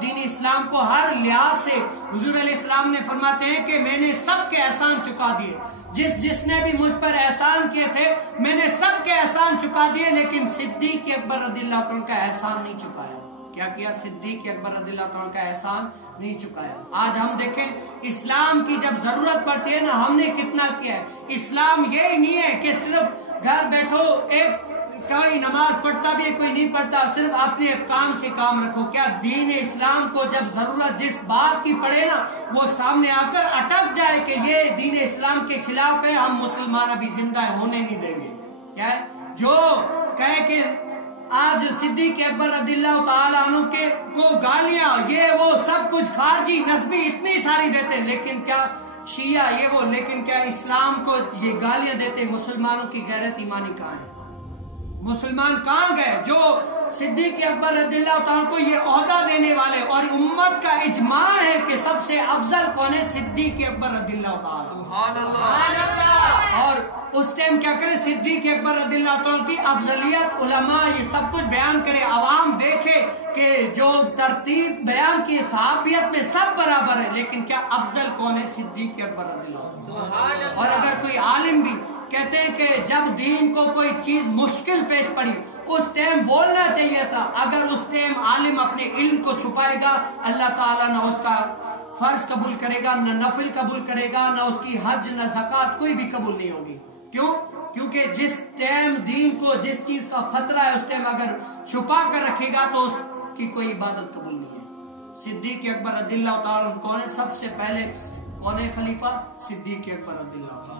दीन इस्लाम को हर लिहाज से हुजूर अलैहिस्सलाम ने फरमाते हैं कि मैंने सबके एहसान चुका दिए। जिसने भी मुझ पर एहसान किए थे मैंने सबके एहसान चुका दिए, लेकिन सिद्दीक अकबर रदियल्लाहु अन्हु का एहसान नहीं चुकाया। क्या किया? सिद्दीक अकबर रदियल्लाहु अन्हु का एहसान नहीं चुकाया। आज हम देखें इस्लाम की जब जरूरत पड़ती है ना, हमने कितना किया है। इस्लाम यही नहीं है कि सिर्फ घर बैठो, एक कोई नमाज पढ़ता भी है कोई नहीं पढ़ता, सिर्फ अपने काम से काम रखो। क्या दीन इस्लाम को जब जरूरत जिस बात की पड़े ना, वो सामने आकर अटक जाए कि ये दीन इस्लाम के खिलाफ है, हम मुसलमान अभी जिंदा होने नहीं देंगे। क्या है? जो कहे कि आज सिद्दीक अकबर रदियल्लाहु ताला अन्हु के को गालियां ये वो सब कुछ खारजी नस्बी इतनी सारी देते, लेकिन क्या शिया ये वो, लेकिन क्या इस्लाम को ये गालियां देते? मुसलमानों की गैरत ईमानी कहाँ है? मुसलमान कहाँ गए जो सिद्दीक अकबर रदियल्लाहु ताला को ये ओहदा देने वाले? और उम्मत का इजमा है कि सबसे अफजल कौन है? सिद्दीक अकबर रदियल्लाहु ताला। सुभान अल्लाह। और उस टाइम क्या करे? सिद्दीक अकबर रदियल्लाहु ताला की अफजलियत उलमा ये सब कुछ बयान करे, आवाम देखे कि जो तरतीब बयान की सहाबियत में सब बराबर है, लेकिन क्या अफजल कौन है? सिद्दीक अकबर रदियल्लाहु ताला। और अगर कोई आलिम भी कहते हैं कि जब दीन को कोई चीज मुश्किल पेश पड़ी उस टाइम बोलना चाहिए था। अगर उस टाइम आलिम अपने इल्म को छुपाएगा, अल्लाह ताला ना उसका फर्ज कबूल करेगा, न नफिल कबूल करेगा, न उसकी हज न ज़कात कोई भी कबूल नहीं होगी। क्यों? क्योंकि जिस टाइम दीन को जिस चीज का खतरा है उस टाइम अगर छुपा कर रखेगा तो उसकी कोई इबादत कबूल नहीं है। सिद्दीक अकबर रदियल्लाहु ताला कौन है? सबसे पहले कौन है खलीफा? सिद्दीक अकबर रदियल्लाहु ताला।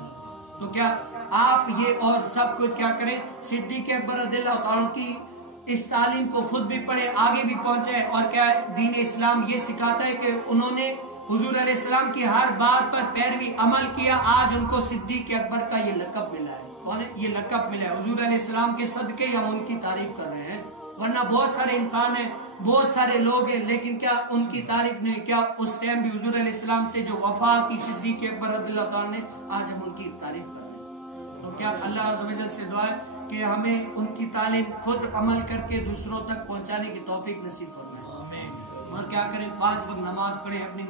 तो क्या आप ये और सब कुछ क्या करें? सिद्दीक अकबर रदियल्लाहु ताला की इस तालीम को खुद भी पढ़े, आगे भी पहुंचे। और क्या दीन इस्लाम ये सिखाता है कि उन्होंने हुजूर अलैहिस्सलाम की हर बात पर पैरवी अमल किया। आज उनको सिद्दीक अकबर का ये लक़ब मिला है। कौन है? ये लक़ब मिला है हुजूर अलैहिस्सलाम के सदके हम उनकी तारीफ कर रहे हैं। वरना बहुत सारे इंसान हैं, बहुत सारे लोग हैं, लेकिन क्या उनकी तारीफ नहीं? क्या उस टाइम भी हुजूर अलैहिस्सलाम से जो वफा की सिद्दीक अकबर रदियल्लाहु ताला ने, आज हम उनकी तारीफ कर रहे हैं। तो क्या अल्लाह अज़्ज़ व जल से दुआ है कि हमें उनकी तालीम खुद अमल करके दूसरों तक पहुंचाने की तौफीक नसीब फरमाए। और क्या करें? 5 वक्त नमाज पढ़े, अपनी